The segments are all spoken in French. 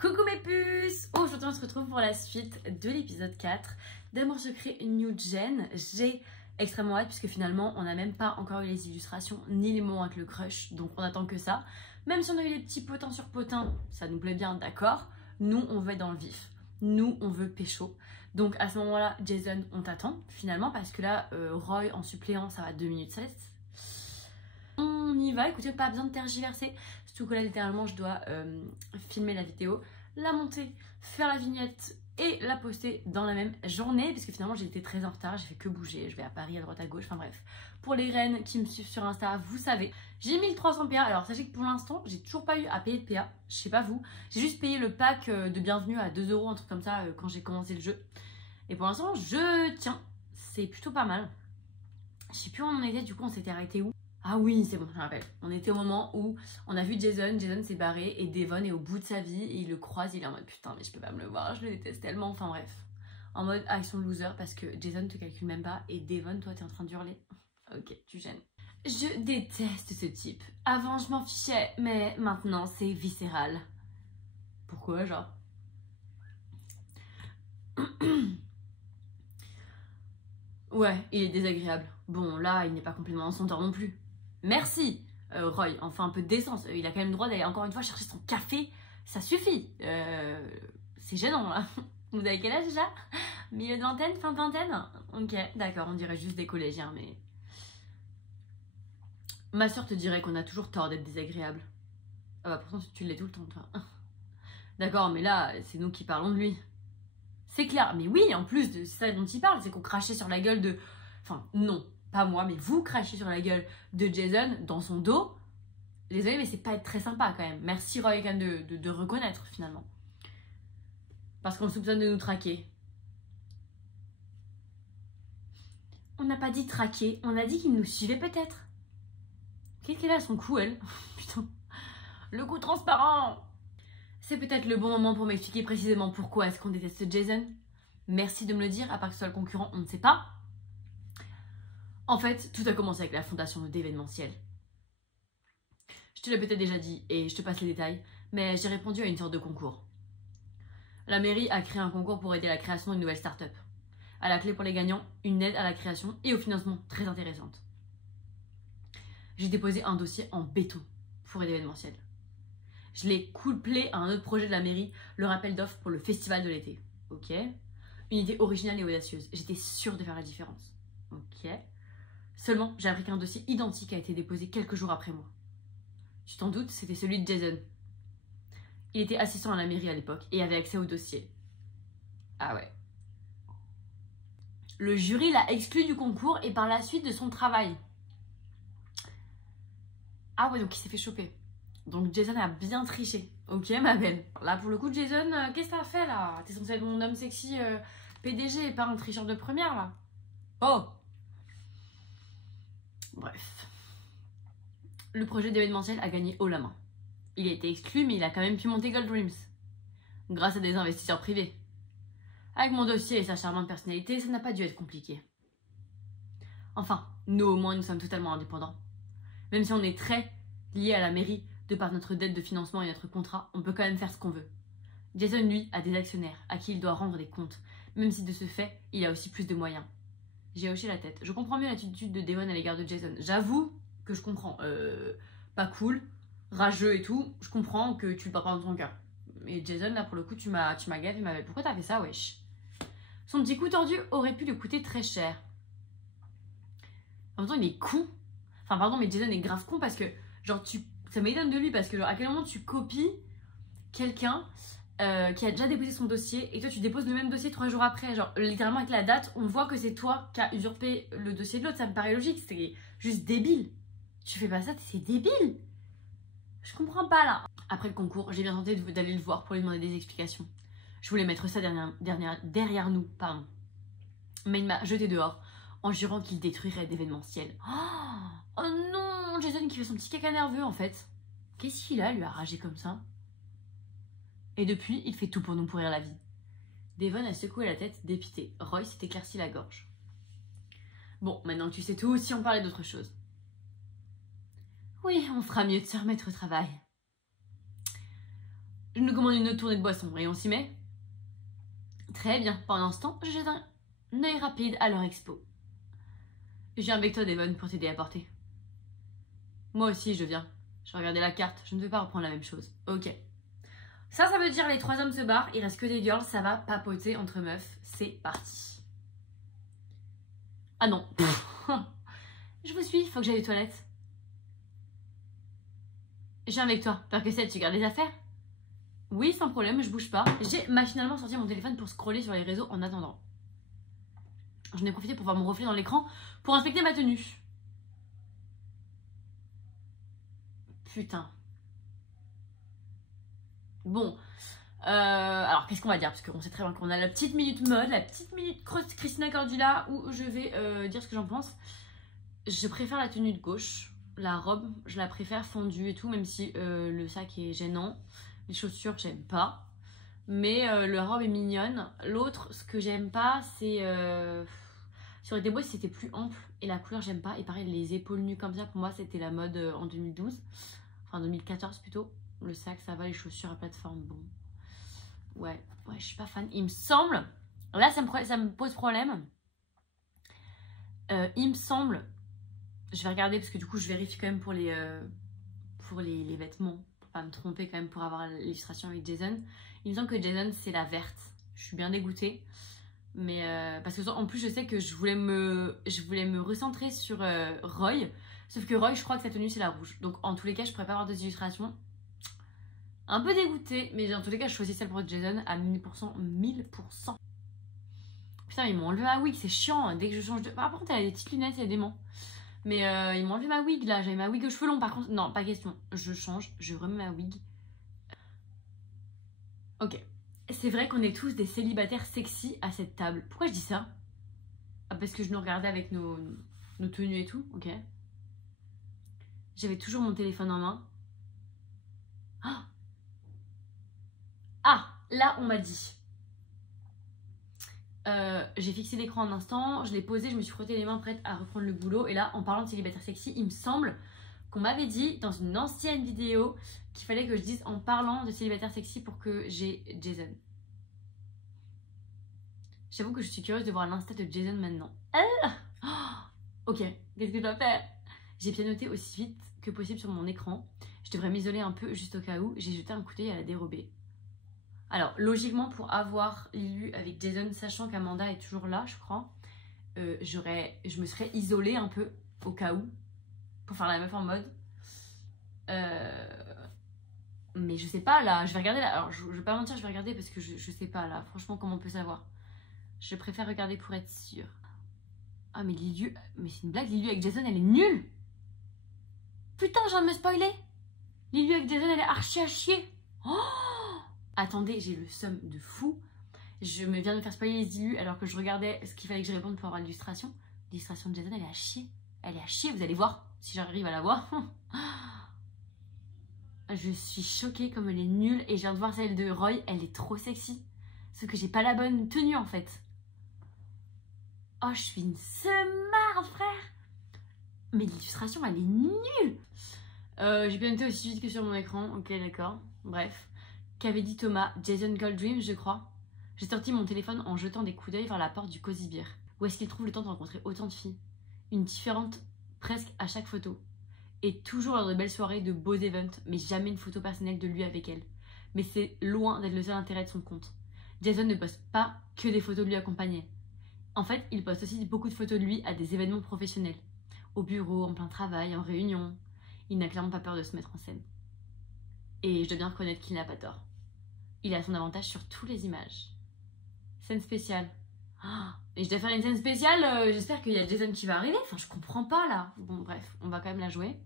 Coucou mes puces! Aujourd'hui on se retrouve pour la suite de l'épisode 4 d'Amour secret New Gen. J'ai extrêmement hâte puisque finalement on n'a même pas encore eu les illustrations ni les moments avec le crush, donc on attend que ça. Même si on a eu les petits potins sur potins, ça nous plaît bien, d'accord? Nous on veut être dans le vif, nous on veut pécho. Donc à ce moment-là, Jason, on t'attend finalement parce que là, Roy en suppléant, ça va 2 minutes 16. On y va, écoutez, pas besoin de tergiverser. Surtout que là, littéralement, je dois filmer la vidéo, la monter, faire la vignette et la poster dans la même journée. Parce que finalement, j'ai été très en retard, j'ai fait que bouger. Je vais à Paris, à droite, à gauche, enfin bref. Pour les reines qui me suivent sur Insta, vous savez, j'ai 1300 PA. Alors sachez que pour l'instant, j'ai toujours pas eu à payer de PA. Je sais pas vous. J'ai juste payé le pack de bienvenue à 2 €, un truc comme ça, quand j'ai commencé le jeu. Et pour l'instant, je tiens. C'est plutôt pas mal. Je sais plus où on en était, du coup, on s'était arrêté où? Ah oui, c'est bon, je me rappelle. On était au moment où on a vu Jason s'est barré et Devon est au bout de sa vie et il le croise, il est en mode putain mais je peux pas me le voir, je le déteste tellement, enfin bref. En mode action loser parce que Jason te calcule même pas et Devon, toi t'es en train d'hurler. Ok, tu gênes. Je déteste ce type. Avant je m'en fichais, mais maintenant c'est viscéral. Pourquoi genre? Ouais, il est désagréable. Bon là, il n'est pas complètement en son tort non plus. Merci Roy, enfin un peu de décence. Il a quand même le droit d'aller encore une fois chercher son café. Ça suffit. C'est gênant là. Vous avez quel âge déjà? Milieu de vingtaine? Fin de vingtaine? Ok, d'accord, on dirait juste des collégiens, mais... Ma soeur te dirait qu'on a toujours tort d'être désagréable. Ah bah pourtant tu l'es tout le temps toi. D'accord, mais là, c'est nous qui parlons de lui. C'est clair, mais oui, en plus de ça dont il parle, c'est qu'on crachait sur la gueule de... Enfin, non, pas moi, mais vous crachez sur la gueule de Jason dans son dos. Désolée, mais c'est pas être très sympa quand même. Merci Roy quand même de reconnaître finalement. Parce qu'on le soupçonne de nous traquer. On n'a pas dit traquer, on a dit qu'il nous suivait peut-être. Qu'est-ce qu'elle a à son cou, elle? Putain. Le cou transparent. C'est peut-être le bon moment pour m'expliquer précisément pourquoi est-ce qu'on déteste Jason. Merci de me le dire, à part que ce soit le concurrent, on ne sait pas. En fait, tout a commencé avec la fondation d'événementiel. Je te l'ai peut-être déjà dit et je te passe les détails, mais j'ai répondu à une sorte de concours. La mairie a créé un concours pour aider à la création d'une nouvelle start-up. À la clé pour les gagnants, une aide à la création et au financement très intéressante. J'ai déposé un dossier en béton pour aider l'événementiel. Je l'ai couplé à un autre projet de la mairie, le rappel d'offres pour le festival de l'été. Ok. Une idée originale et audacieuse. J'étais sûre de faire la différence. Ok. Seulement, j'ai appris qu'un dossier identique a été déposé quelques jours après moi. Tu t'en doutes, c'était celui de Jason. Il était assistant à la mairie à l'époque et avait accès au dossier. Ah ouais. Le jury l'a exclu du concours et par la suite de son travail. Ah ouais, donc il s'est fait choper. Donc Jason a bien triché. Ok ma belle. Là pour le coup Jason, qu'est-ce que t'as fait là? T'es censé être mon homme sexy PDG et pas un tricheur de première là? Oh. Bref. Le projet d'événementiel a gagné haut la main. Il a été exclu mais il a quand même pu monter Gold Dreams. Grâce à des investisseurs privés. Avec mon dossier et sa charmante personnalité, ça n'a pas dû être compliqué. Enfin, nous au moins nous sommes totalement indépendants. Même si on est très liés à la mairie, de par notre dette de financement et notre contrat, on peut quand même faire ce qu'on veut. Jason, lui, a des actionnaires à qui il doit rendre des comptes, même si de ce fait, il a aussi plus de moyens. J'ai hoché la tête. Je comprends mieux l'attitude de Devon à l'égard de Jason. J'avoue que je comprends. Pas cool, rageux et tout, je comprends que tu le portes pas dans ton cœur. Mais Jason, là, pour le coup, tu m'as gavé, ma belle. Pourquoi t'as fait ça, wesh? Son petit coup tordu aurait pu lui coûter très cher. En même temps, il est con. Enfin, pardon, mais Jason est grave con parce que, genre, ça m'étonne de lui parce que, genre, à quel moment tu copies quelqu'un qui a déjà déposé son dossier et toi, tu déposes le même dossier 3 jours après. Genre, littéralement, avec la date, on voit que c'est toi qui as usurpé le dossier de l'autre. Ça me paraît logique. C'est juste débile. Tu fais pas ça, c'est débile. Je comprends pas, là. Après le concours, j'ai bien tenté d'aller le voir pour lui demander des explications. Je voulais mettre ça derrière nous, pardon. Mais il m'a jeté dehors en jurant qu'il détruirait d'événementiel. Oh non, Jason qui fait son petit caca nerveux en fait. Qu'est-ce qu'il a, lui, à rager comme ça? Et depuis, il fait tout pour nous pourrir la vie. Devon a secoué la tête, dépité. Roy s'est éclairci la gorge. Bon, maintenant que tu sais tout, si on parlait d'autre chose. Oui, on fera mieux de se remettre au travail. Je nous commande une autre tournée de boisson et on s'y met. Très bien, pendant ce temps, je jette un œil rapide à leur expo. Je viens avec toi, Devon, pour t'aider à porter. Moi aussi, je viens. Je regardais la carte, je ne veux pas reprendre la même chose. Ok. Ça veut dire les 3 hommes se barrent, il reste que des girls, ça va papoter entre meufs. C'est parti. Ah non. Je vous suis, faut que j'aille aux toilettes. Je viens avec toi. Peur que c'est, tu gardes les affaires? Oui, sans problème, je bouge pas. J'ai machinalement sorti mon téléphone pour scroller sur les réseaux en attendant. J'en ai profité pour voir mon reflet dans l'écran pour inspecter ma tenue. Putain. Bon. Alors, qu'est-ce qu'on va dire? Parce qu'on sait très bien qu'on a la petite minute mode, la petite minute Christina Cordula, où je vais dire ce que j'en pense. Je préfère la tenue de gauche. La robe, je la préfère fondue et tout, même si le sac est gênant. Les chaussures, j'aime pas. Mais la robe est mignonne. L'autre, ce que j'aime pas, c'est... ça aurait été beau si c'était plus ample. Et la couleur, j'aime pas. Et pareil, les épaules nues comme ça, pour moi, c'était la mode en 2012. Enfin, 2014 plutôt. Le sac, ça va. Les chaussures à plateforme, bon. Ouais, je suis pas fan. Il me semble... Là, ça me pose problème. Il me semble... Je vais regarder parce que du coup, je vérifie quand même pour les vêtements. Pour pas me tromper quand même pour avoir l'illustration avec Jason. Il me semble que Jason, c'est la verte. Je suis bien dégoûtée. Mais parce que en plus, je sais que je voulais me recentrer sur Roy. Sauf que Roy, je crois que sa tenue, c'est la rouge. Donc, en tous les cas, je pourrais pas avoir deux illustrations. Un peu dégoûtée. Mais en tous les cas, je choisis celle pour Jason à 1000%. 1000%. Putain, ils m'ont enlevé ma wig. C'est chiant. Dès que je change de... Par contre, elle a des petites lunettes, c'est dément. Mais ils m'ont enlevé ma wig là, j'avais ma wig aux cheveux longs par contre. Non, pas question, je change, je remets ma wig. Ok, c'est vrai qu'on est tous des célibataires sexy à cette table. Pourquoi je dis ça? Ah, parce que je nous regardais avec nos tenues et tout, ok. J'avais toujours mon téléphone en main. Ah, là on m'a dit. J'ai fixé l'écran un instant, je l'ai posé, je me suis frotté les mains prête à reprendre le boulot. Et là, en parlant de célibataire sexy, il me semble qu'on m'avait dit dans une ancienne vidéo qu'il fallait que je dise en parlant de célibataire sexy pour que j'ai Jason. J'avoue que je suis curieuse de voir l'insta de Jason maintenant. Ok, qu'est-ce que je dois faire? J'ai pianoté aussi vite que possible sur mon écran. Je devrais m'isoler un peu juste au cas où. J'ai jeté un coup d'œil à la dérobée. Alors, logiquement, pour avoir Lilu avec Jason, sachant qu'Amanda est toujours là, je crois, je me serais isolée un peu au cas où, pour faire la meuf en mode. Mais je sais pas, là, je vais regarder, là. Alors, je vais pas mentir, je vais regarder parce que je sais pas, là, franchement, comment on peut savoir. Je préfère regarder pour être sûre. Ah, mais Lilu, mais c'est une blague, Lilu avec Jason, elle est nulle. Putain, je viens de me spoiler. Lilu avec Jason, elle est archi à chier. Oh, attendez, j'ai le seum de fou. Je me viens de faire spoiler les illus alors que je regardais ce qu'il fallait que je réponde pour avoir l'illustration. L'illustration de Jason, elle est à chier. Elle est à chier, vous allez voir si j'arrive à la voir. Je suis choquée comme elle est nulle. Et je viens de voir celle de Roy, elle est trop sexy. Sauf que j'ai pas la bonne tenue en fait. Oh, je suis une semarde, frère. Mais l'illustration, elle est nulle. J'ai bien noté aussi vite que sur mon écran. Ok, d'accord. Bref. Qu'avait dit Thomas? Jason Goldream, je crois. J'ai sorti mon téléphone en jetant des coups d'œil vers la porte du Cozy Beer. Où est-ce qu'il trouve le temps de rencontrer autant de filles? Une différente presque à chaque photo. Et toujours lors de belles soirées, de beaux events, mais jamais une photo personnelle de lui avec elle. Mais c'est loin d'être le seul intérêt de son compte. Jason ne poste pas que des photos de lui accompagnées. En fait, il poste aussi beaucoup de photos de lui à des événements professionnels. Au bureau, en plein travail, en réunion. Il n'a clairement pas peur de se mettre en scène. Et je dois bien reconnaître qu'il n'a pas tort. Il a son avantage sur toutes les images. Scène spéciale. Et je dois faire une scène spéciale, j'espère qu'il y a Jason qui va arriver. Enfin, je comprends pas là. Bon, bref, on va quand même la jouer.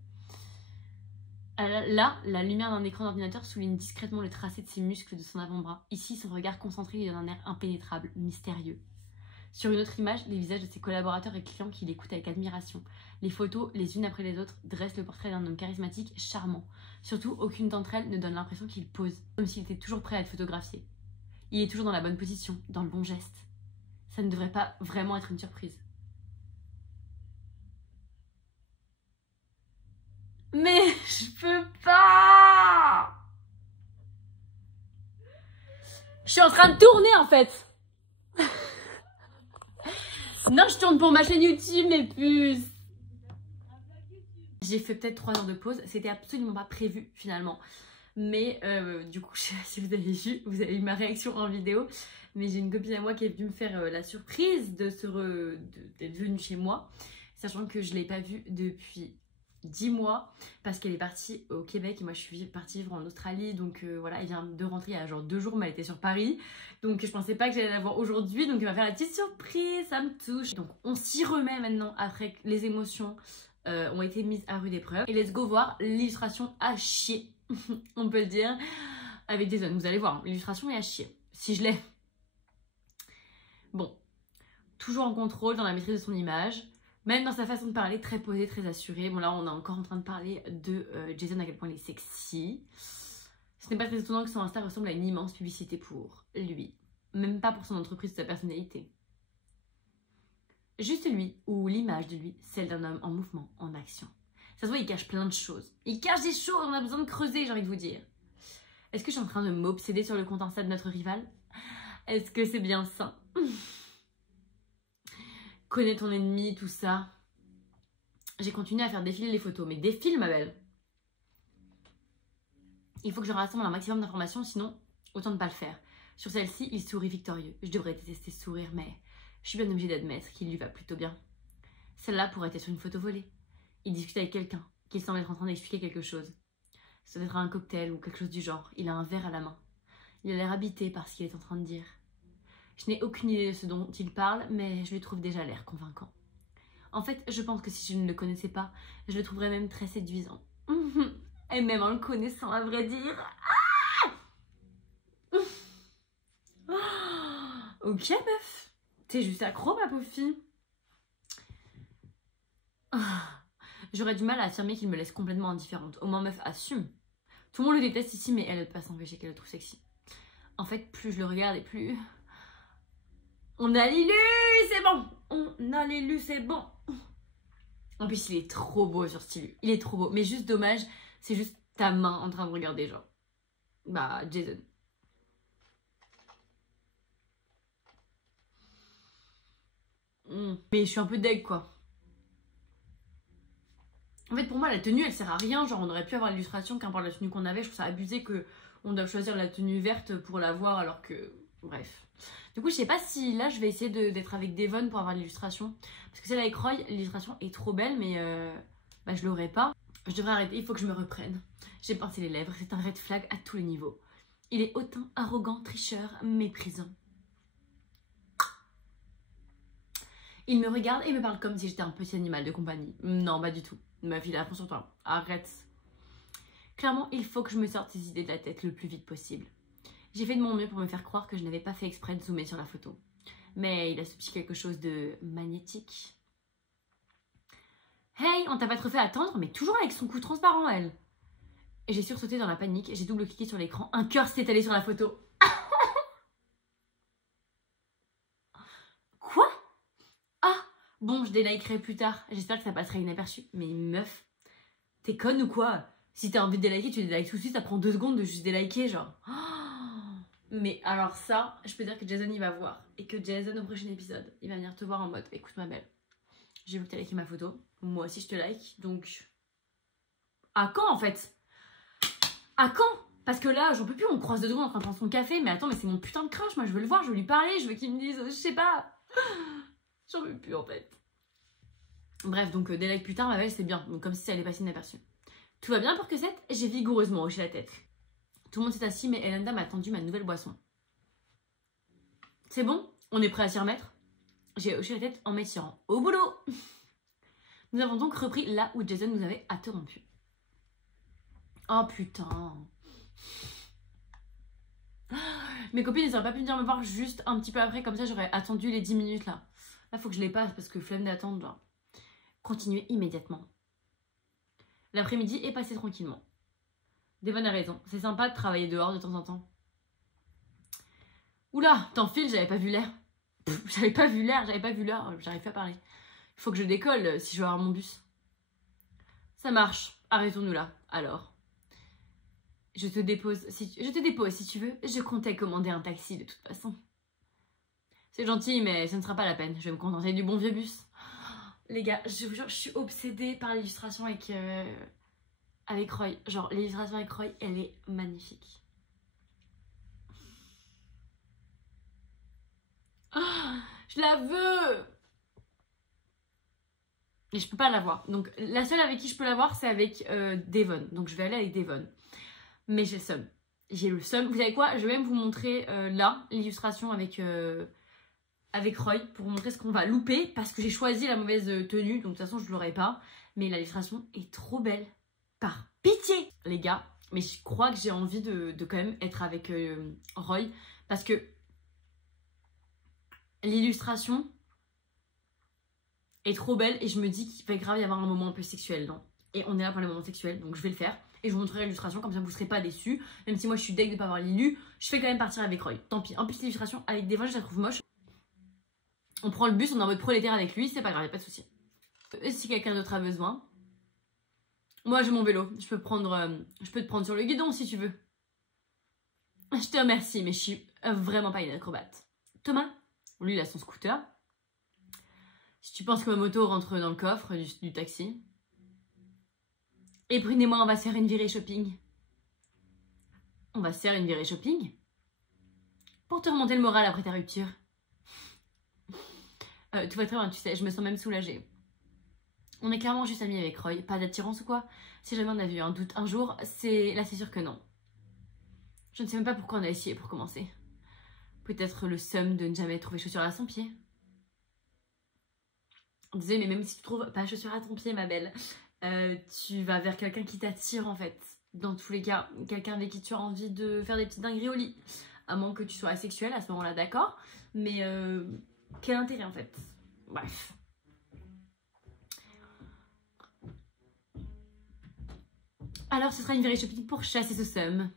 Là, la lumière d'un écran d'ordinateur souligne discrètement le tracé de ses muscles de son avant-bras. Ici, son regard concentré lui donne un air impénétrable, mystérieux. Sur une autre image, les visages de ses collaborateurs et clients qui l'écoutent avec admiration. Les photos, les unes après les autres, dressent le portrait d'un homme charismatique, charmant. Surtout, aucune d'entre elles ne donne l'impression qu'il pose, comme s'il était toujours prêt à être photographié. Il est toujours dans la bonne position, dans le bon geste. Ça ne devrait pas vraiment être une surprise. Mais je peux pas! Je suis en train de tourner en fait. Non, je tourne pour ma chaîne YouTube, mes puces. J'ai fait peut-être 3 heures de pause. C'était absolument pas prévu finalement. Mais du coup, je sais pas si vous avez vu, vous avez eu ma réaction en vidéo. Mais j'ai une copine à moi qui est venue me faire la surprise d'être venue chez moi. Sachant que je ne l'ai pas vue depuis 10 mois. Parce qu'elle est partie au Québec et moi je suis partie vivre en Australie. Donc voilà, elle vient de rentrer il y a genre 2 jours, mais elle était sur Paris. Donc je pensais pas que j'allais la voir aujourd'hui. Donc elle va faire la petite surprise, ça me touche. Donc on s'y remet maintenant après que les émotions ont été mises à rude épreuve. Et let's go voir l'illustration à chier. On peut le dire. Avec Jason, vous allez voir, l'illustration est à chier. Si je l'ai. Bon. Toujours en contrôle dans la maîtrise de son image. Même dans sa façon de parler, très posée, très assurée. Bon là, on est encore en train de parler de Jason, à quel point il est sexy. Ce n'est pas très étonnant que son Insta ressemble à une immense publicité pour lui. Même pas pour son entreprise ou sa personnalité. Juste lui, ou l'image de lui, celle d'un homme en mouvement, en action. Ça se voit, il cache plein de choses. Il cache des choses, on a besoin de creuser, j'ai envie de vous dire. Est-ce que je suis en train de m'obséder sur le compte Insta de notre rival? Est-ce que c'est bien ça? Connais ton ennemi, tout ça. J'ai continué à faire défiler les photos. Mais défile, ma belle. Il faut que je rassemble un maximum d'informations, sinon, autant ne pas le faire. Sur celle-ci, il sourit victorieux. Je devrais détester ce sourire, mais je suis bien obligée d'admettre qu'il lui va plutôt bien. Celle-là pourrait être une photo volée. Il discute avec quelqu'un, qu'il semble être en train d'expliquer quelque chose. Ça doit être un cocktail ou quelque chose du genre. Il a un verre à la main. Il a l'air habité par ce qu'il est en train de dire. Je n'ai aucune idée de ce dont il parle, mais je lui trouve déjà l'air convaincant. En fait, je pense que si je ne le connaissais pas, je le trouverais même très séduisant. Et même en le connaissant, à vrai dire. Ah, ok, meuf. T'es juste accro, ma pauvre fille. J'aurais du mal à affirmer qu'il me laisse complètement indifférente. Au moins, meuf, assume. Tout le monde le déteste ici, mais elle ne peut pas s'empêcher qu'elle le trouve sexy. En fait, plus je le regarde et plus... On a l'élu, c'est bon. On a l'élu, c'est bon. En plus, il est trop beau sur style. Il est trop beau. Mais juste dommage, c'est juste ta main en train de regarder, genre. Bah, Jason. Mais je suis un peu deg, quoi. En fait, pour moi, la tenue, elle sert à rien. Genre, on aurait pu avoir l'illustration qu'importe la tenue qu'on avait. Je trouve ça abusé qu'on doive choisir la tenue verte pour la voir alors que... Bref. Du coup, je sais pas si là, je vais essayer d'être avec Devon pour avoir l'illustration. Parce que celle avec Roy, l'illustration est trop belle, mais bah, je l'aurai pas. Je devrais arrêter, il faut que je me reprenne. J'ai pincé les lèvres, c'est un red flag à tous les niveaux. Il est hautain, arrogant, tricheur, méprisant. Il me regarde et me parle comme si j'étais un petit animal de compagnie. Non, pas du tout. Ma fille, prends sur toi. Arrête. Clairement, il faut que je me sorte ces idées de la tête le plus vite possible. J'ai fait de mon mieux pour me faire croire que je n'avais pas fait exprès de zoomer sur la photo. Mais il a ce petit quelque chose de magnétique. Hey, on t'a pas trop fait attendre, mais toujours avec son cou transparent, elle. Et j'ai sursauté dans la panique, j'ai double-cliqué sur l'écran. Un cœur s'est étalé sur la photo. Quoi? Ah, bon, je délikerai plus tard. J'espère que ça passera inaperçu. Mais meuf, t'es conne ou quoi? Si t'as envie de déliker, tu délikes tout de suite, ça prend 2 secondes de juste déliker, genre. Mais alors ça, je peux dire que Jason il va voir. Et que Jason au prochain épisode, il va venir te voir en mode, écoute ma belle, j'ai vu que t'as liké ma photo, moi aussi je te like, donc... À quand en fait? À quand? Parce que là, j'en peux plus, on croise de dos en train de prendre son café, mais attends, mais c'est mon putain de crush, moi je veux le voir, je veux lui parler, je veux qu'il me dise, je sais pas. J'en peux plus en fait. Bref, donc des likes plus tard, ma belle, c'est bien, donc comme si ça allait passer inaperçu. Tout va bien pour que cette? J'ai vigoureusement hoché la tête. Tout le monde s'est assis, mais Elenda m'a tendu ma nouvelle boisson. C'est bon? On est prêt à s'y remettre? J'ai hoché la tête en m'étirant. Au boulot! Nous avons donc repris là où Jason nous avait interrompu. Oh putain! Mes copines, elles auraient pas pu venir me voir juste un petit peu après, comme ça j'aurais attendu les 10 minutes là. Là, faut que je les passe parce que flemme d'attendre, genre. Continuez immédiatement. L'après-midi est passé tranquillement. Devon a raison, c'est sympa de travailler dehors de temps en temps. Oula, t'enfiles, j'avais pas vu l'air. J'avais pas vu l'air, j'avais pas vu l'heure, j'arrive pas à parler. Il faut que je décolle si je veux avoir mon bus. Ça marche, arrêtons-nous là, alors. Je te dépose si tu veux. Je comptais commander un taxi de toute façon. C'est gentil, mais ce ne sera pas la peine. Je vais me contenter du bon vieux bus. Les gars, je vous jure, je suis obsédée par l'illustration avec Roy. Genre, l'illustration avec Roy, elle est magnifique. Oh, je la veux! Et je peux pas la voir. Donc, la seule avec qui je peux la voir, c'est avec Devon. Donc, je vais aller avec Devon. Mais j'ai le seum. J'ai le seum. Vous savez quoi? Je vais même vous montrer là, l'illustration avec Roy, pour vous montrer ce qu'on va louper, parce que j'ai choisi la mauvaise tenue. Donc, de toute façon, je ne l'aurai pas. Mais l'illustration est trop belle. Par pitié, les gars. Mais je crois que j'ai envie de quand même être avec Roy. Parce que l'illustration est trop belle. Et je me dis qu'il va grave y avoir un moment un peu sexuel, non? Et on est là pour les moments sexuels. Donc je vais le faire. Et je vous montrerai l'illustration. Comme ça, vous ne serez pas déçus. Même si moi, je suis deg de ne pas avoir l'illu. Je fais quand même partir avec Roy. Tant pis. En plus, l'illustration avec Devon, je la trouve moche. On prend le bus, on est en mode prolétaire avec lui. C'est pas grave, y a pas de souci. Si quelqu'un d'autre a besoin... Moi, j'ai mon vélo. Je peux te prendre sur le guidon si tu veux. Je te remercie, mais je suis vraiment pas une acrobate. Thomas, lui, il a son scooter. Si tu penses que ma moto rentre dans le coffre du taxi. Et Brune et moi, on va se faire une virée shopping. On va se faire une virée shopping pour te remonter le moral après ta rupture. Tout va très bien, tu sais, je me sens même soulagée. On est clairement juste amis avec Roy, pas d'attirance ou quoi. Si jamais on a eu un doute un jour, là c'est sûr que non. Je ne sais même pas pourquoi on a essayé pour commencer. Peut-être le seum de ne jamais trouver chaussures à son pied. On disait, mais même si tu trouves pas chaussures à ton pied, ma belle, tu vas vers quelqu'un qui t'attire en fait. Dans tous les cas, quelqu'un avec qui tu as envie de faire des petites dingueries au lit. À moins que tu sois asexuel à ce moment-là, d'accord. Mais quel intérêt en fait? Bref. Alors ce sera une virée shopping pour chasser ce seum.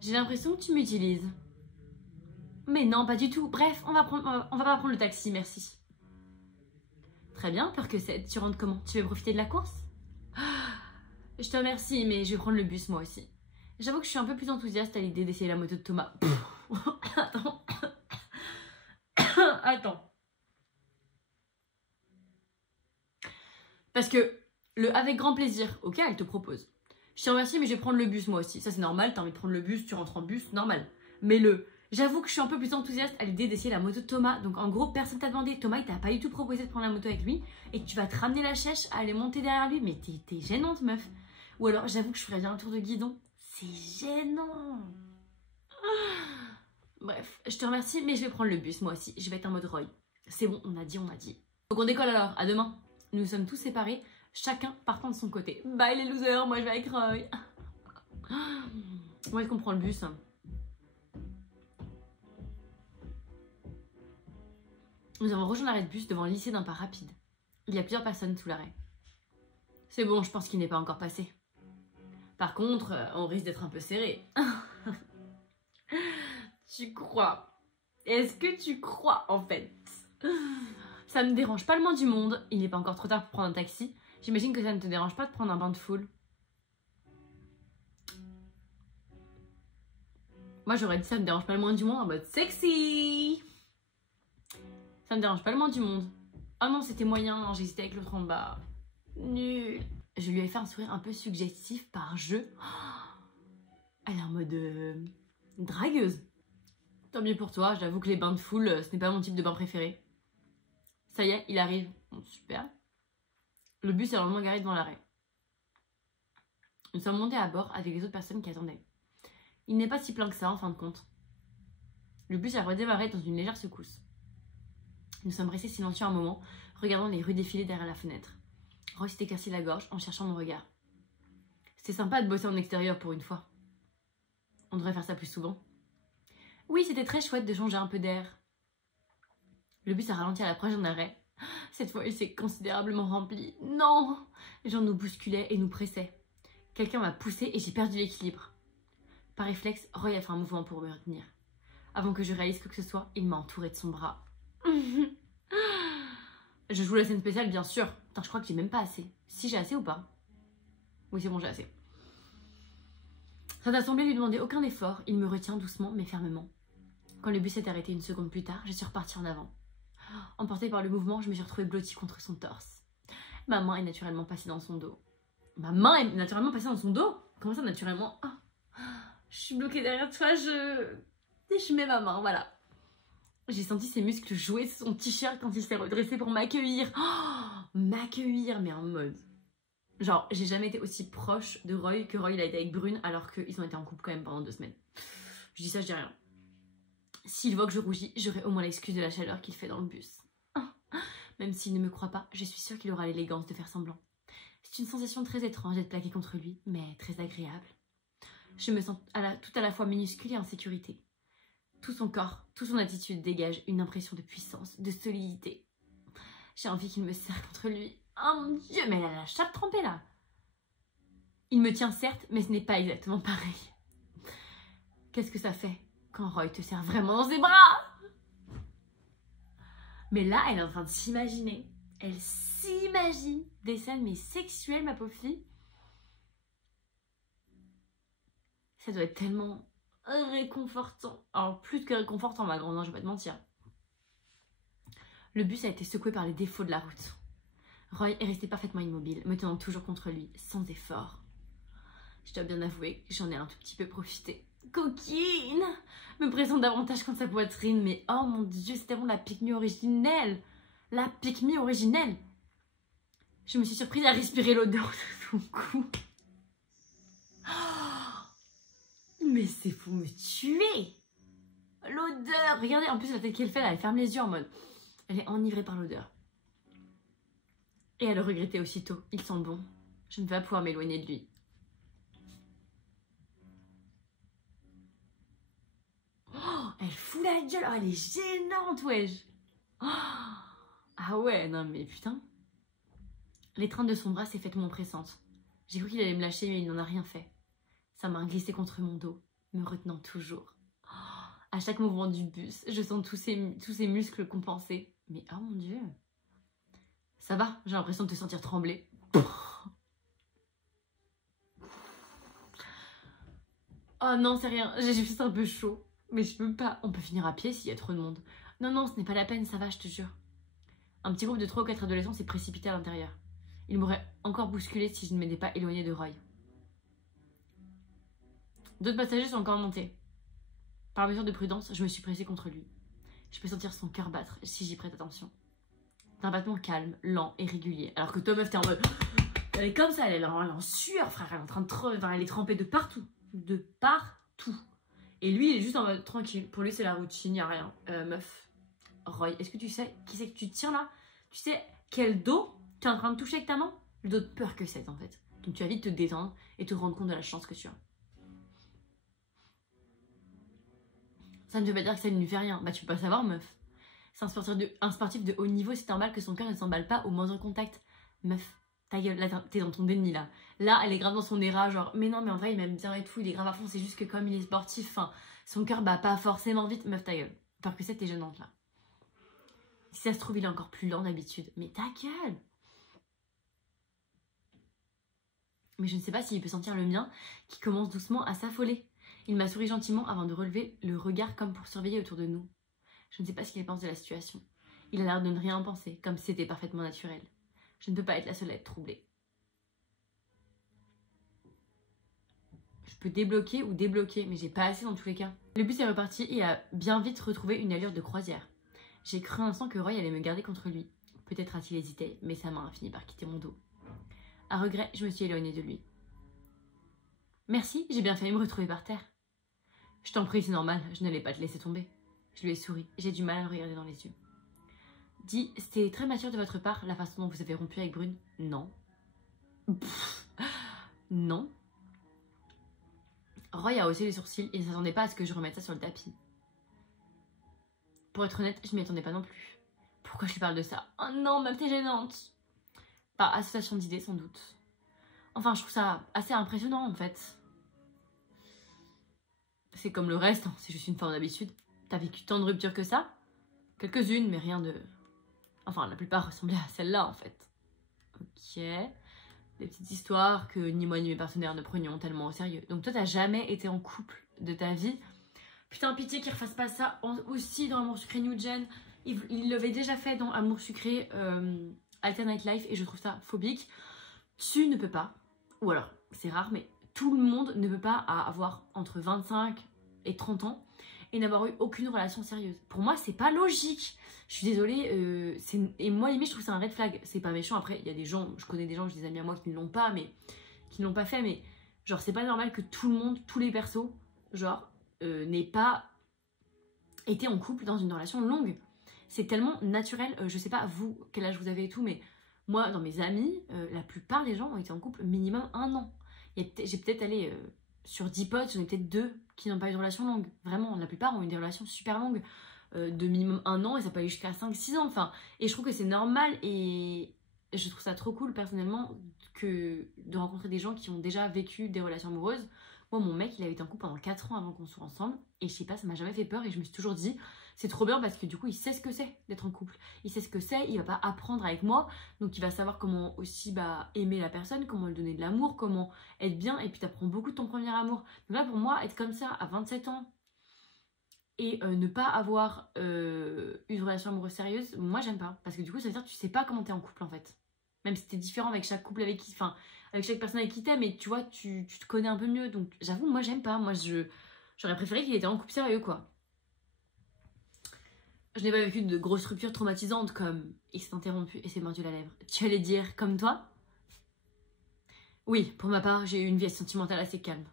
J'ai l'impression que tu m'utilises. Mais non, pas du tout. Bref, on va pas prendre le taxi, merci. Très bien, peur que c'est. Tu rentres comment? Tu veux profiter de la course? Je te remercie, mais je vais prendre le bus moi aussi. J'avoue que je suis un peu plus enthousiaste à l'idée d'essayer la moto de Thomas. Attends. Attends. Parce que le avec grand plaisir, ok, elle te propose. Je te remercie, mais je vais prendre le bus moi aussi. Ça c'est normal, t'as envie de prendre le bus, tu rentres en bus, normal. Mais j'avoue que je suis un peu plus enthousiaste à l'idée d'essayer la moto de Thomas. Donc en gros, personne t'a demandé. Thomas, il t'a pas du tout proposé de prendre la moto avec lui. Et que tu vas te ramener la chèche à aller monter derrière lui. Mais t'es gênante, meuf. Ou alors, j'avoue que je ferais bien un tour de guidon. C'est gênant. Bref, je te remercie, mais je vais prendre le bus moi aussi. Je vais être en mode Roy. C'est bon, on a dit. Donc on décolle alors, à demain. Nous sommes tous séparés, chacun partant de son côté. Bye les losers, moi je vais avec Roy. Où est-ce qu'on prend le bus? Nous avons rejoint l'arrêt de bus devant le lycée d'un pas rapide. Il y a plusieurs personnes sous l'arrêt. C'est bon, je pense qu'il n'est pas encore passé. Par contre, on risque d'être un peu serré. Tu crois? Est-ce que tu crois en fait? Ça me dérange pas le moins du monde. Il n'est pas encore trop tard pour prendre un taxi. J'imagine que ça ne te dérange pas de prendre un bain de foule. Moi j'aurais dit ça me dérange pas le moins du monde en mode sexy. Ça me dérange pas le moins du monde. Ah non, c'était moyen, j'hésitais avec l'autre en bas. Nul. Je lui ai fait un sourire un peu suggestif par jeu. Elle est en mode dragueuse. Tant mieux pour toi, j'avoue que les bains de foule, ce n'est pas mon type de bain préféré. Ça y est, il arrive. Bon, super. Le bus est normalement garé devant l'arrêt. Nous sommes montés à bord avec les autres personnes qui attendaient. Il n'est pas si plein que ça en fin de compte. Le bus a redémarré dans une légère secousse. Nous sommes restés silencieux un moment, regardant les rues défiler derrière la fenêtre. Roy s'est éclairci la gorge en cherchant mon regard. C'était sympa de bosser en extérieur pour une fois. On devrait faire ça plus souvent. Oui, c'était très chouette de changer un peu d'air. Le bus a ralenti à l'approche d'un arrêt. Cette fois, il s'est considérablement rempli. Non! Les gens nous bousculaient et nous pressaient. Quelqu'un m'a poussé et j'ai perdu l'équilibre. Par réflexe, Roy a fait un mouvement pour me retenir. Avant que je réalise quoi que ce soit, il m'a entouré de son bras. Je joue la scène spéciale, bien sûr. Putain, je crois que j'ai même pas assez. Si j'ai assez ou pas? Oui, c'est bon, j'ai assez. Sans assembler lui demander aucun effort, il me retient doucement mais fermement. Quand le bus s'est arrêté une seconde plus tard, je suis repartie en avant. Emportée par le mouvement, je me suis retrouvée blottie contre son torse. Ma main est naturellement passée dans son dos. Ma main est naturellement passée dans son dos? Comment ça, naturellement? Oh, je suis bloquée derrière toi, je mets ma main, voilà. J'ai senti ses muscles jouer sur son t-shirt quand il s'est redressé pour m'accueillir. Oh, m'accueillir, mais en mode... Genre, j'ai jamais été aussi proche de Roy que Roy il a été avec Brune, alors qu'ils ont été en couple quand même pendant 2 semaines. Je dis ça, je dis rien. S'il voit que je rougis, j'aurai au moins l'excuse de la chaleur qu'il fait dans le bus. Même s'il ne me croit pas, je suis sûre qu'il aura l'élégance de faire semblant. C'est une sensation très étrange d'être plaquée contre lui, mais très agréable. Je me sens tout à la fois minuscule et en sécurité. Tout son corps, toute son attitude dégage une impression de puissance, de solidité. J'ai envie qu'il me serre contre lui. Oh mon Dieu, mais elle a la chatte trempée là. Il me tient certes, mais ce n'est pas exactement pareil. Qu'est-ce que ça fait quand Roy te serre vraiment dans ses bras? Mais là, elle est en train de s'imaginer. Elle s'imagine des scènes mais sexuelles, ma pauvre fille. Ça doit être tellement réconfortant. Alors, plus que réconfortant, ma grande, je vais pas te mentir. Le bus a été secoué par les défauts de la route. Roy est resté parfaitement immobile, me tenant toujours contre lui, sans effort. Je dois bien avouer que j'en ai un tout petit peu profité. Coquine! Me présente davantage contre sa poitrine, mais oh mon Dieu, c'est tellement la pique-me originelle! La pique-me originelle! Je me suis surprise à respirer l'odeur de son cou. Oh, mais c'est pour me tuer! L'odeur! Regardez, en plus la tête qu'elle fait là, elle ferme les yeux en mode... Elle est enivrée par l'odeur. Et elle le regrettait aussitôt. Il sent bon. Je ne vais pas pouvoir m'éloigner de lui. Oh, elle fout la gueule. Oh, elle est gênante, wesh. Oh, ah ouais, non mais putain. L'étreinte de son bras s'est faite mon pressante. J'ai cru qu'il allait me lâcher, mais il n'en a rien fait. Sa main glissait contre mon dos, me retenant toujours. Oh, à chaque mouvement du bus, je sens tous ces muscles compensés. Mais oh mon Dieu. Ça va, j'ai l'impression de te sentir trembler. Oh non, c'est rien, j'ai juste un peu chaud. Mais je peux pas. On peut finir à pied s'il y a trop de monde. Non, non, ce n'est pas la peine, ça va, je te jure. Un petit groupe de 3 ou 4 adolescents s'est précipité à l'intérieur. Il m'aurait encore bousculé si je ne m'étais pas éloignée de Roy. D'autres passagers sont encore montés. Par mesure de prudence, je me suis pressée contre lui. Je peux sentir son cœur battre si j'y prête attention. C'est un battement calme, lent et régulier. Alors que toi, meuf, t'es en mode... Elle est comme ça, elle est en sueur, frère. Elle est en train de elle est trempée de partout. De partout. Et lui, il est juste en mode tranquille. Pour lui, c'est la routine, il n'y a rien. Meuf, Roy, est-ce que tu sais qui c'est que tu tiens là? Tu sais quel dos tu es en train de toucher avec ta main? Le dos de peur que c'est, en fait. Donc tu vas vite te détendre et te rendre compte de la chance que tu as. Ça ne veut pas dire que ça ne lui fait rien. Bah, tu peux pas savoir, meuf. C'est un sportif de haut niveau, c'est normal que son cœur ne s'emballe pas au moindre contact. Meuf, ta gueule, là, t'es dans ton déni, là. Là, elle est grave dans son érat, genre, mais non, mais en vrai, il m'aime bien et tout, il est grave à fond, c'est juste que comme il est sportif, enfin, son cœur bat pas forcément vite. Meuf, ta gueule. Peur que c'est, t'es gênante, là. Si ça se trouve, il est encore plus lent d'habitude. Mais ta gueule! Mais je ne sais pas s'il peut sentir le mien, qui commence doucement à s'affoler. Il m'a souri gentiment avant de relever le regard comme pour surveiller autour de nous. Je ne sais pas ce qu'il pense de la situation. Il a l'air de ne rien en penser, comme si c'était parfaitement naturel. Je ne peux pas être la seule à être troublée. Je peux débloquer ou débloquer, mais j'ai pas assez dans tous les cas. Le bus est reparti et a bien vite retrouvé une allure de croisière. J'ai cru un instant que Roy allait me garder contre lui. Peut-être a-t-il hésité, mais sa main a fini par quitter mon dos. À regret, je me suis éloignée de lui. Merci, j'ai bien failli me retrouver par terre. Je t'en prie, c'est normal, je n'allais pas te laisser tomber. Je lui ai souri, j'ai du mal à le regarder dans les yeux. Dis, c'était très mature de votre part, la façon dont vous avez rompu avec Brune? Non. Pff, non. Roy a haussé les sourcils et ne s'attendait pas à ce que je remette ça sur le tapis. Pour être honnête, je m'y attendais pas non plus. Pourquoi je lui parle de ça? Oh non, ma t'es gênante. Par association d'idées, sans doute. Enfin, je trouve ça assez impressionnant, en fait. C'est comme le reste, hein, c'est juste une forme d'habitude. T'as vécu tant de ruptures que ça? Quelques-unes, mais rien de... Enfin, la plupart ressemblaient à celle-là, en fait. Ok. Des petites histoires que ni moi ni mes partenaires ne prenions tellement au sérieux. Donc toi, t'as jamais été en couple de ta vie. Putain, pitié qu'il refasse pas ça aussi dans Amour Sucré New Gen. Il l'avait déjà fait dans Amour Sucré Alternate Life et je trouve ça phobique. Tu ne peux pas, ou alors c'est rare, mais tout le monde ne peut pas avoir entre 25 et 30 ans et n'avoir eu aucune relation sérieuse. Pour moi, c'est pas logique. Je suis désolée, et moi limite je trouve que c'est un red flag. C'est pas méchant, après il y a des gens, je connais des gens, j'ai des amis à moi qui ne l'ont pas, mais qui ne l'ont pas fait, mais genre c'est pas normal que tout le monde, tous les persos, genre n'aient pas été en couple dans une relation longue. C'est tellement naturel, je sais pas vous, quel âge vous avez et tout, mais moi dans mes amis, la plupart des gens ont été en couple minimum 1 an. J'ai peut-être allé sur 10 potes, j'en ai peut-être 2 qui n'ont pas eu de relation longue. Vraiment, la plupart ont eu des relations super longues. De minimum 1 an et ça peut aller jusqu'à 5-6 ans. Enfin, et je trouve que c'est normal et je trouve ça trop cool personnellement de rencontrer des gens qui ont déjà vécu des relations amoureuses. Moi, mon mec, il avait été en couple pendant 4 ans avant qu'on soit ensemble et je sais pas, ça m'a jamais fait peur et je me suis toujours dit, c'est trop bien parce que du coup, il sait ce que c'est d'être en couple. Il sait ce que c'est, il va pas apprendre avec moi, donc il va savoir comment aussi aimer la personne, comment lui donner de l'amour, comment être bien et puis t'apprends beaucoup de ton premier amour. Donc là, pour moi, être comme ça à 27 ans, et ne pas avoir une relation amoureuse sérieuse, moi j'aime pas. Parce que du coup ça veut dire que tu sais pas comment t'es en couple en fait. Même si t'es différent avec chaque couple avec qui, enfin avec chaque personne avec qui t'es, mais tu vois, tu te connais un peu mieux. Donc j'avoue, moi j'aime pas. Moi j'aurais préféré qu'il était en couple sérieux quoi. Je n'ai pas vécu de grosses ruptures traumatisantes comme il s'est interrompu et s'est mordu la lèvre. Tu allais dire comme toi? Oui, pour ma part, j'ai eu une vie sentimentale assez calme.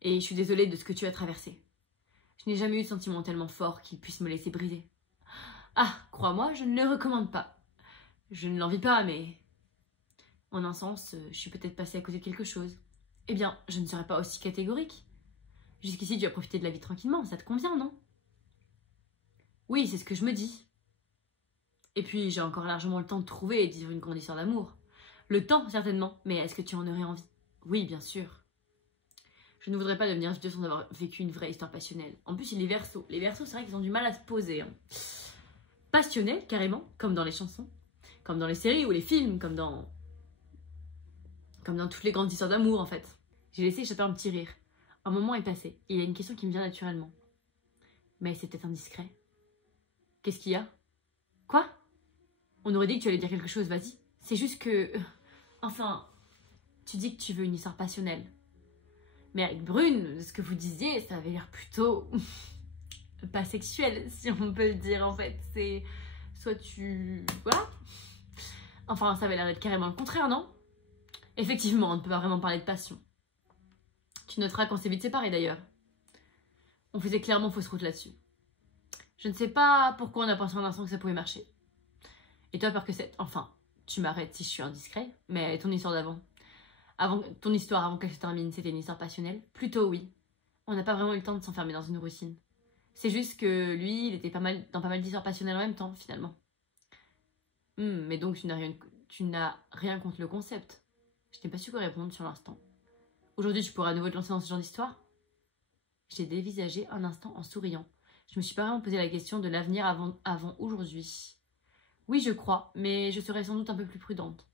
Et je suis désolée de ce que tu as traversé. Je n'ai jamais eu de sentiment tellement fort qu'il puisse me laisser briser. Ah, crois-moi, je ne le recommande pas. Je ne l'envie pas, mais... En un sens, je suis peut-être passée à côté de quelque chose. Eh bien, je ne serai pas aussi catégorique. Jusqu'ici, tu as profité de la vie tranquillement, ça te convient, non? Oui, c'est ce que je me dis. Et puis, j'ai encore largement le temps de trouver et de vivre une grande histoire d'amour. Le temps, certainement, mais est-ce que tu en aurais envie? Oui, bien sûr. Je ne voudrais pas devenir vieux sans avoir vécu une vraie histoire passionnelle. En plus, les Verseaux. Les Verseaux, c'est vrai qu'ils ont du mal à se poser. Hein. Passionnels, carrément, comme dans les chansons, comme dans les séries ou les films, comme dans toutes les grandes histoires d'amour, en fait. J'ai laissé échapper un petit rire. Un moment est passé, et il y a une question qui me vient naturellement. Mais c'est peut-être indiscret. Qu'est-ce qu'il y a? Quoi? On aurait dit que tu allais dire quelque chose, vas-y. C'est juste que... Enfin, tu dis que tu veux une histoire passionnelle. Mais avec Brune, ce que vous disiez, ça avait l'air plutôt pas sexuel, si on peut le dire en fait. C'est soit tu... Voilà. Enfin, ça avait l'air d'être carrément le contraire, non? Effectivement, on ne peut pas vraiment parler de passion. Tu noteras qu'on s'est vite séparés d'ailleurs. On faisait clairement fausse route là-dessus. Je ne sais pas pourquoi on a pensé un instant que ça pouvait marcher. Et toi, peur que c'est... Enfin, tu m'arrêtes si je suis indiscret, mais ton histoire d'avant... Ton histoire avant qu'elle se termine, c'était une histoire passionnelle? Plutôt oui. On n'a pas vraiment eu le temps de s'enfermer dans une routine. C'est juste que lui, il était dans pas mal d'histoires passionnelles en même temps, finalement. Mais donc tu n'as rien contre le concept. Je n'ai pas su quoi répondre sur l'instant. Aujourd'hui, tu pourras à nouveau te lancer dans ce genre d'histoire? J'ai dévisagé un instant en souriant. Je me suis pas vraiment posé la question de l'avenir avant aujourd'hui. Oui, je crois, mais je serai sans doute un peu plus prudente.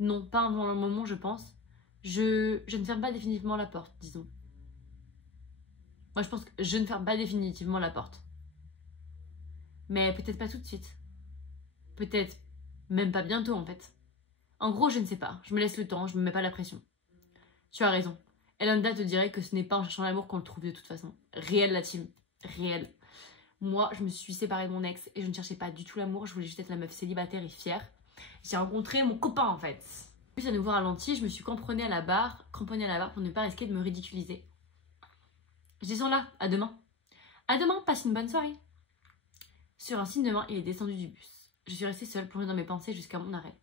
Non, pas avant le moment, je pense. Je ne ferme pas définitivement la porte, disons. Moi, je pense que je ne ferme pas définitivement la porte. Mais peut-être pas tout de suite. Peut-être même pas bientôt, en fait. En gros, je ne sais pas. Je me laisse le temps, je me mets pas la pression. Tu as raison. Elenda te dirait que ce n'est pas en cherchant l'amour qu'on le trouve de toute façon. Réel, la team. Réel. Moi, je me suis séparée de mon ex et je ne cherchais pas du tout l'amour. Je voulais juste être la meuf célibataire et fière. J'ai rencontré mon copain, en fait. Puis à nouveau ralenti, je me suis cramponnée à la barre pour ne pas risquer de me ridiculiser. Je descends là, à demain. À demain, passe une bonne soirée. Sur un signe de main, il est descendu du bus. Je suis restée seule, plongée dans mes pensées jusqu'à mon arrêt.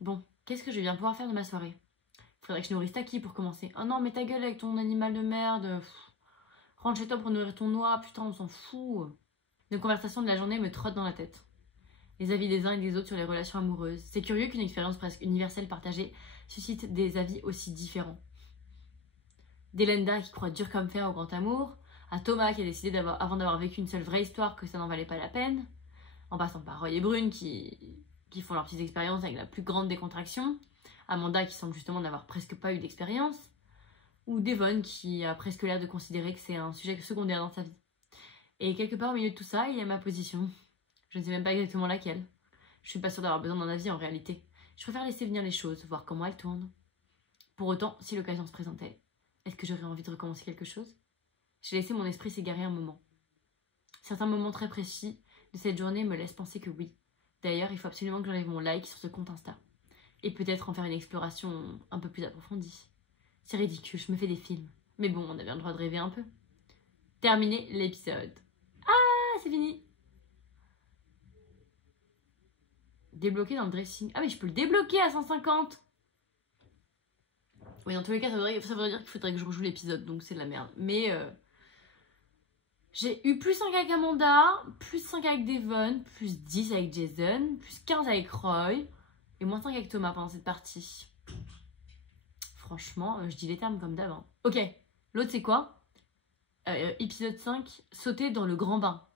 Bon, qu'est-ce que je viens pouvoir faire de ma soirée? Faudrait que je nourrisse Taki pour commencer. Oh non, mais ta gueule avec ton animal de merde. Rentre chez toi pour nourrir ton oie, putain, on s'en fout. Les conversations de la journée me trottent dans la tête. Les avis des uns et des autres sur les relations amoureuses. C'est curieux qu'une expérience presque universelle partagée suscite des avis aussi différents. D'Elenda qui croit dur comme fer au grand amour, à Thomas qui a décidé avant d'avoir vécu une seule vraie histoire que ça n'en valait pas la peine, en passant par Roy et Brune qui qui font leurs petites expériences avec la plus grande décontraction. Amanda qui semble justement n'avoir presque pas eu d'expérience. Ou Devon qui a presque l'air de considérer que c'est un sujet secondaire dans sa vie. Et quelque part au milieu de tout ça, il y a ma position. Je ne sais même pas exactement laquelle. Je suis pas sûre d'avoir besoin d'un avis en réalité. Je préfère laisser venir les choses, voir comment elles tournent. Pour autant, si l'occasion se présentait, est-ce que j'aurais envie de recommencer quelque chose? J'ai laissé mon esprit s'égarer un moment. Certains moments très précis de cette journée me laissent penser que oui. D'ailleurs, il faut absolument que j'enlève mon like sur ce compte Insta. Et peut-être en faire une exploration un peu plus approfondie. C'est ridicule, je me fais des films. Mais bon, on avait le droit de rêver un peu. Terminé l'épisode. Ah, c'est fini. Débloquer dans le dressing. Ah mais je peux le débloquer à 150. Oui, dans tous les cas, ça voudrait dire qu'il faudrait que je rejoue l'épisode, donc c'est de la merde. Mais j'ai eu plus 5 avec Amanda, plus 5 avec Devon, plus 10 avec Jason, plus 15 avec Roy, et moins 5 avec Thomas pendant cette partie. Franchement, je dis les termes comme d'hab. Hein. Ok, l'autre c'est quoi? Épisode 5, sauter dans le grand bain.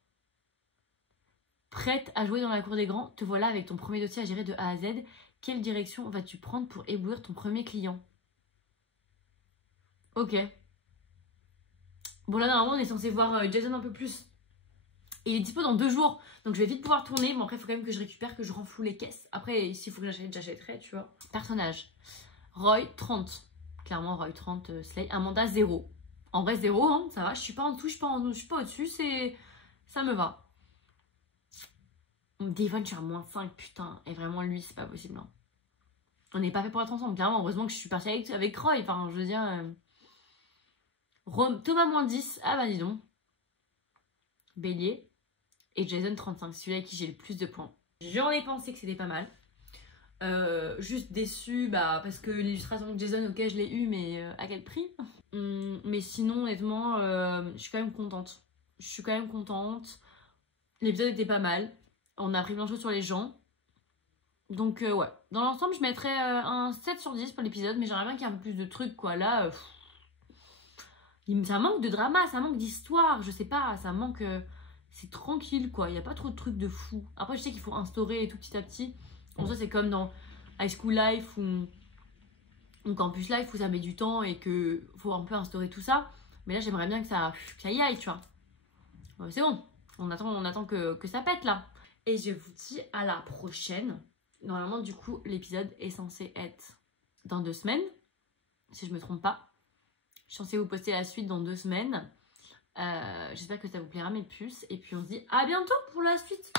Prête à jouer dans la cour des grands, te voilà avec ton premier dossier à gérer de A à Z. Quelle direction vas-tu prendre pour éblouir ton premier client? Ok. Bon là normalement on est censé voir Jason un peu plus. Et il est dispo dans 2 jours. Donc je vais vite pouvoir tourner. Bon après il faut quand même que je récupère, que je renfloue les caisses. Après s'il faut que j'achète, j'achèterai, tu vois. Personnage. Roy 30. Clairement Roy 30, Slay. Amanda 0. En vrai 0, hein, ça va. Je suis pas en dessous, je suis pas au-dessus. Ça me va. Devon je suis à moins 5, putain. Et vraiment lui c'est pas possible. Hein. On n'est pas fait pour être ensemble. Clairement heureusement que je suis partie avec Roy. Enfin je veux dire... Thomas moins 10, ah bah dis donc. Bélier. Et Jason 35, celui avec qui j'ai le plus de points. J'en ai pensé que c'était pas mal. Juste déçu bah, parce que l'illustration de Jason, ok je l'ai eu, mais à quel prix? Mais sinon honnêtement, je suis quand même contente. Je suis quand même contente. L'épisode était pas mal. On a appris plein de choses sur les gens. Donc ouais. Dans l'ensemble je mettrais un 7 sur 10 pour l'épisode, mais j'aimerais bien qu'il y ait un peu plus de trucs quoi. Là... ça manque de drama, ça manque d'histoire, je sais pas, ça manque... c'est tranquille quoi, il n'y a pas trop de trucs de fou. Après je sais qu'il faut instaurer tout petit à petit. En soi c'est comme dans High School Life ou Campus Life où ça met du temps et que faut un peu instaurer tout ça. Mais là j'aimerais bien que ça y aille, tu vois. C'est bon, on attend que ça pète là. Et je vous dis à la prochaine. Normalement du coup l'épisode est censé être dans 2 semaines, si je me trompe pas. Je suis censée vous poster la suite dans 2 semaines. J'espère que ça vous plaira mes puces. Et puis on se dit à bientôt pour la suite.